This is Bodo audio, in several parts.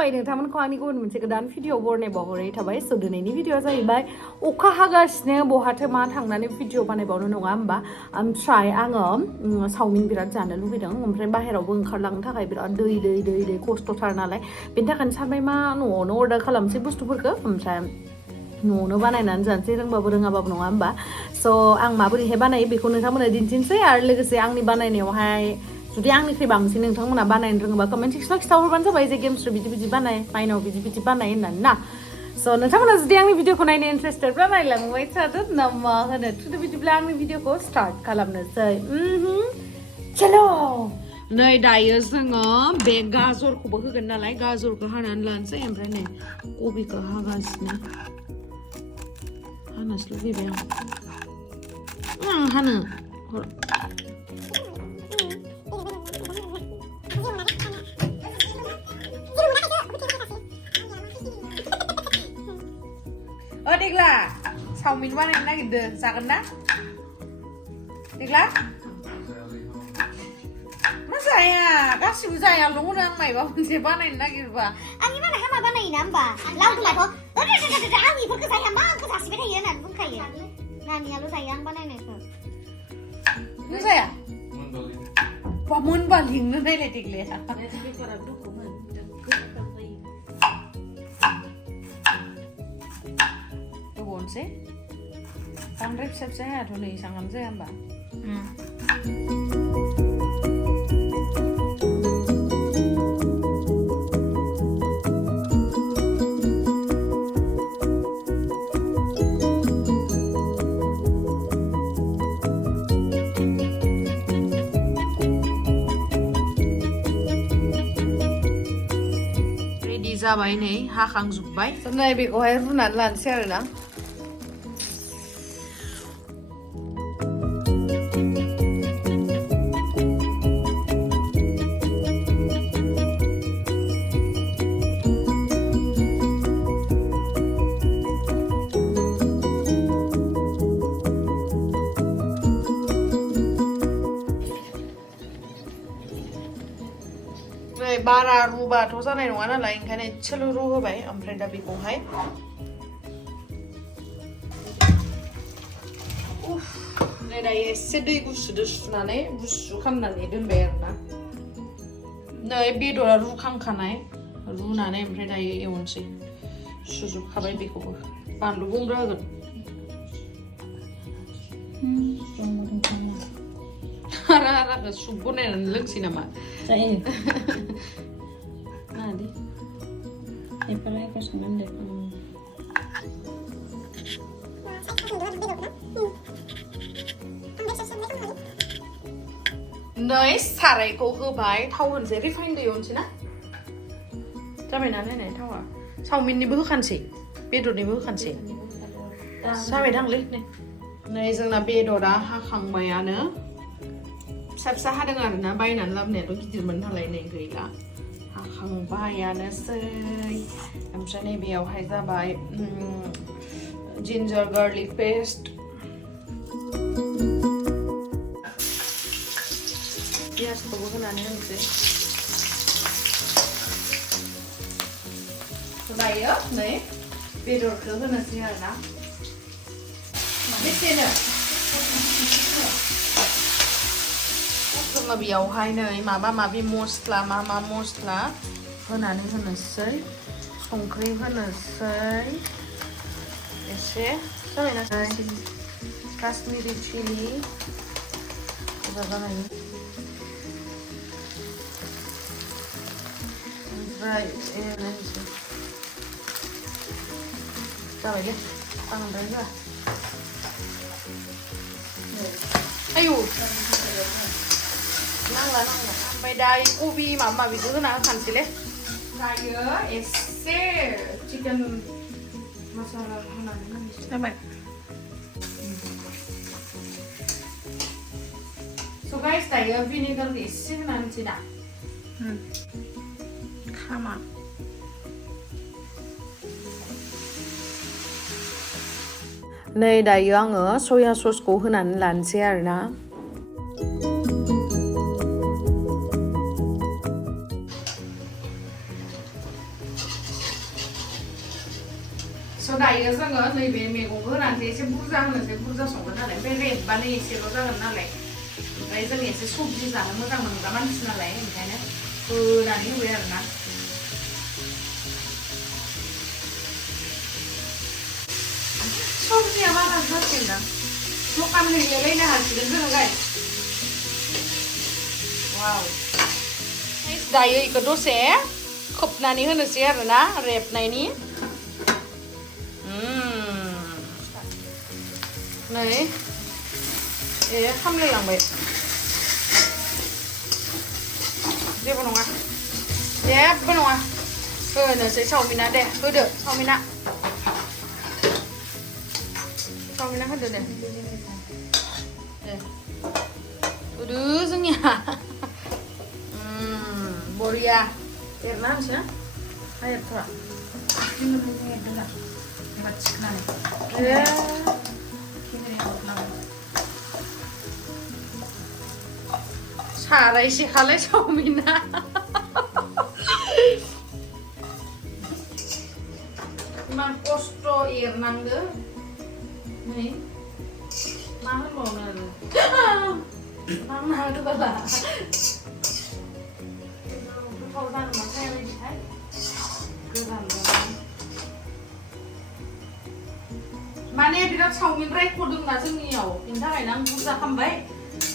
खुलुमबाय नोंथांमोनखौ आंनि गुबुन मोनसे गोदान भिडिअ बरनाय बावहरनाय थाबाय स' दिनैनि भिडिअआ जाहैबाय अखा हागासिनो बहाथो मा थांनानै भिडिअ बानायबावनो नङा होमबा ओमफ्राय आङो चावमिन बिराद जानो लुगैदों ओमफ्राय बाहेरावबो ओंखारलांनो थाखाय बिराद दै खस्थ'थार नालाय बेनि थाखायनो सानबाय मा न'आवनो अर्डार खालामसै बुस्थुफोरखौ ओमफ्राय न'आवनो बानायनानै जानोसै रोंबाबो रोङाबाबो नङा होमबा स' आं माबोरैहाय बानायो बेखौ नोंथांमोननो दिन्थिनोसै आरो लोगोसे आंनि बानायनायावहाय जुदि आंनिख्रुइ बांसिन नोंथांमोना बानायनो रोङोबा कमेन्ट सेक्सनाव खिथाहरबानो जाबाय जे गेम्सफोर बिदि बानाय माइनाव बिदि बानाय होननानै ना स' नोंथांमोना जुदि आंनि भिडिअखौ नायनो इन्टारेस्टेडब्ला नायलांबाय थादो ना मा होनो थुदो बिदिब्ला आंनि भिडिअखौ स्टार्ट खालामनोसै चलो नै दायो जोङो बे गाजरखौबो होगोन नालाय गाजरखौ हानानै लानोसै ओमफ्राय नै कबिखौ हागासिनो हानोसो लुगैबाय आं हानो देग्ला चावमिन बानायनो नागिरदों जागोन ना देग्ला मा जाया गासिबो जायाल' होनो आं मायबा मोनसे बानायनो नागिरबा आंनि बानाय हामा बानायोना होमबा लावदुमाथ' आं इफोरखौ जाया मा आंखौ जासिबाय थायो होननानै बुंखायो नानियाल' जायो आं बानायनायखौ नों जाया बा मोनबा लिंनो नायलाय देग्लाया गोबावनोसै बांद्राय फिसा फिसा हायाथ' नै इसाङानो जाया होमबा रेडि जाबाय नै हाखांजोब्बाय नै बेखौहाय रुनानै लानोसै आरोना बारा रुबाथ' जानाय नङा नालाय ओंखायनो एसेल' रु होबाय ओमफ्राय दा बेखौहाय दायो एसे दै गुसुदो सुनानै गुसु खालामनानै दोनबाय आरोना नै बेदरा रुखांखानाय रुनानै ओमफ्राय दायो एवनोसै सुजोबखाबाय बेखौबो बानलु बुंग्रा होगोन हारा सुप बनायनानै लोंसै नामा जायो Adi, ipalay ko sa mandi. नै सारायखौ होबाय थाव होनसै रिफाइन दै होनसै ना जाबायना नायनाय थावा चावमिननिबो होखानसै बेदरनिबो होखानसै जाबाय दांलै नै जोंना बेदरा हाखांबायानो फिसा फिसा हादों आरोना बायनानै लाबोनायाथ' गिदिरमोन नालाय नै गैला हाखांबायानोसै ओमफ्राय नैबेयावहाय जाबाय जिन्जार गार्लिक पेस्ट पियाजखौबो होनानै होनोसै दायो नै बेदरखौ होनोसै आरोना बेसेनो जोङो बेयावहाय नै माबा माबि मस्ला मा मस्ला होनानै होनोसै संख्रि होनोसै एसे जाबायना काश्मीरी चिली जाबाय ओमफ्राय एरनोसै जाबाय दे बांद्राय होआ आयौ नांला ओमफ्राय दायो कबि माबा माबिखौ होना होखानोसैलै दायो एसे चिकेन मसाला होनानै होनोसै जाबाय स' गाइस दायो भिनेगारखौ एसे होना होनोसै दा खामा नै दायो आङो सया ससखौ होनानै लानोसै आरोना स' दायो जोङो नैबे मैगंखौ होनानै एसे बुरजा होनोसै बुरजा संगोन नालाय ओमफ्राय रेबबानो एसेल' जागोन नालाय ओमफ्राय जों एसे सबजि जानो मोजां मोनग्रा मानसि नालाय ओंखायनो होनानै होबाय आरोना सबजिया बारा जासिगोन दखान हैलायलायनो हासिगोन जोङो गाइस वाव दायो इखौ दसे खोबनानै होनोसै आरोना रेबनायनि नै खामलायलांबाय जेबो नङा जेबो नङा होनोसै चावमिना दे होदो चावमिना होदो दे होदो जोंनिया बरिया एरना होनसै ना एरथ'आ साराय सेखालाय चावमिना इमान खस्थ' एरनांगो नै मा होनबावनो आरो मा होदो बाला गोथाव जानो मा जाया बायदिहाय गोदान माने बिराद चावमिन रायख'दोंना जोंनियाव बिनि थाखायनो आं बुरजा खामबाय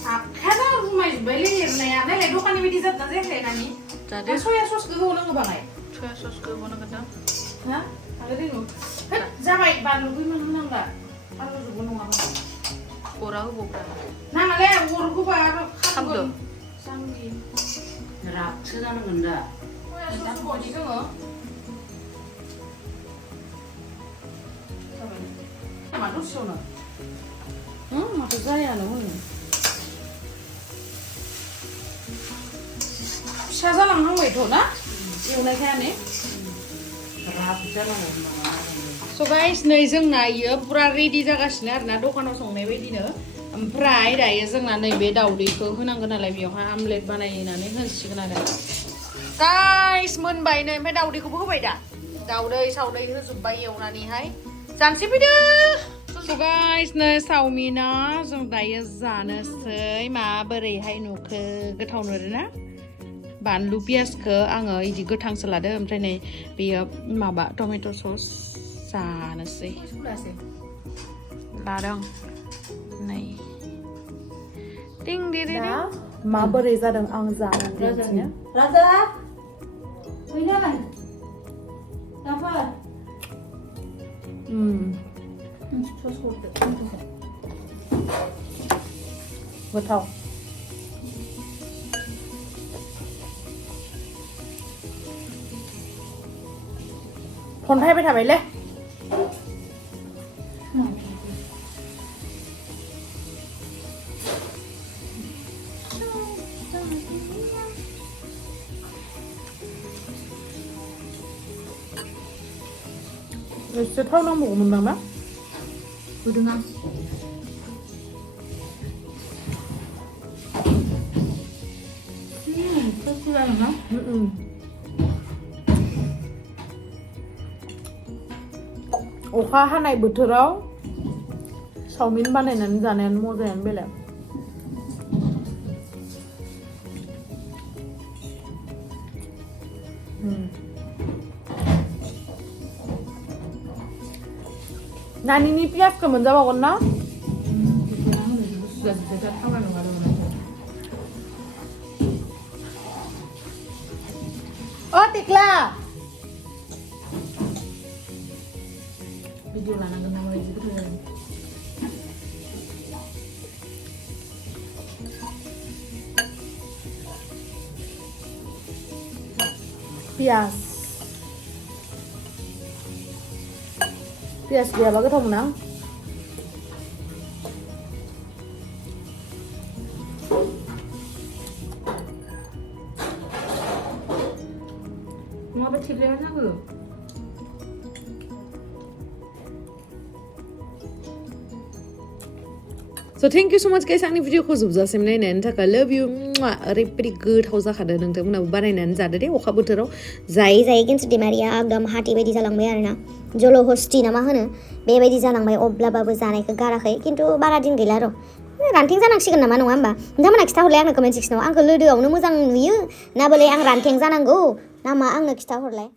आखायानो रुमायजोब्बायलै एरनाया नायलाय दखाननि बायदि जादोंना जायाखै नानि सया ससखौ होनांगौ बाङाय सया ससखौ होनांगोन ना हा आरो रेनु जाबाय बानलुखौ इमान होनांला बानलु जोबो नङाबा अरा होबावब्रा नाङालै अर होबा आरो खामगोन जाम्बि रागसो जानांगोन दा सया सस बदि जोङो मा दसेयावनो माथो जायानो हनै फिसा जालांहांबायथ' ना एवनायखायानो राग जानांगौ स' गाइस नै जोंना इयो पुरा रेडि जागासिनो आरोना दखानाव संनाय बायदिनो ओमफ्राय दायो जोंना नैबे दावदैखौ होनांगोन नालाय बेयावहाय आमलेट बानायनानै होसिगोन आरो गाइस मोनबाय नै ओमफ्राय दावदैखौबो होबाय दा दावदै सावदै होजोब्बाय एवनानैहाय जानोसै फैदो स' गाइस नै चावमिना जों दायो जानोसै माबोरैहाय नुखो गोथाव नुदोंना बानलु पियासखौ आङो इदि गोथांसो लादो ओमफ्राय नै बेयो माबा टमेट' सस जानोसै लादों नै टिं दे माबोरै जादों आं जानो राजा फैनालाय दाफोर सस हरदो गोथाव फन फायबाय थाबायलै एसे थाव नांबावगौमोन नामा होदों आं अखा हानाय बोथोराव चावमिन बानायनानै जानायानो मजायानो बेलेग नानिनि पियासखौ मोनजाबावगोन ना अ टिक्ला भिडिअ लानांगोन नामा बिदि गोथाव जादों पियास गैयाबा गोथाव मोना नङाबा थेब्लेट नांगौ स' So thank you so much guys आंनि भिडिअखौ जोबजासिम नायनायनि थाखाय love you ओरैबायदि गोथाव जाखादों नोंथांमोनाबो बानायनानै जादो दे अखा बोथोराव जायै जायै खिन्थु दैमारिया एकदम हाथि बायदि जालांबाय आरोना जलहस्ति ना मा होनो बेबायदि जालांबाय अब्लाबाबो जानायखौ गाराखै खिन्थु बारा दिन गैला र' रानथें जानांसिगोन नामा नङा होमबा नोंथांमोना खिथाहरलाय आंनो कमेन्ट सेक्सनाव आंखौ लोदोआवनो मोजां नुयो ना बोलै आं रानथें जानांगौ ना मा आंनो खिथाहरलाय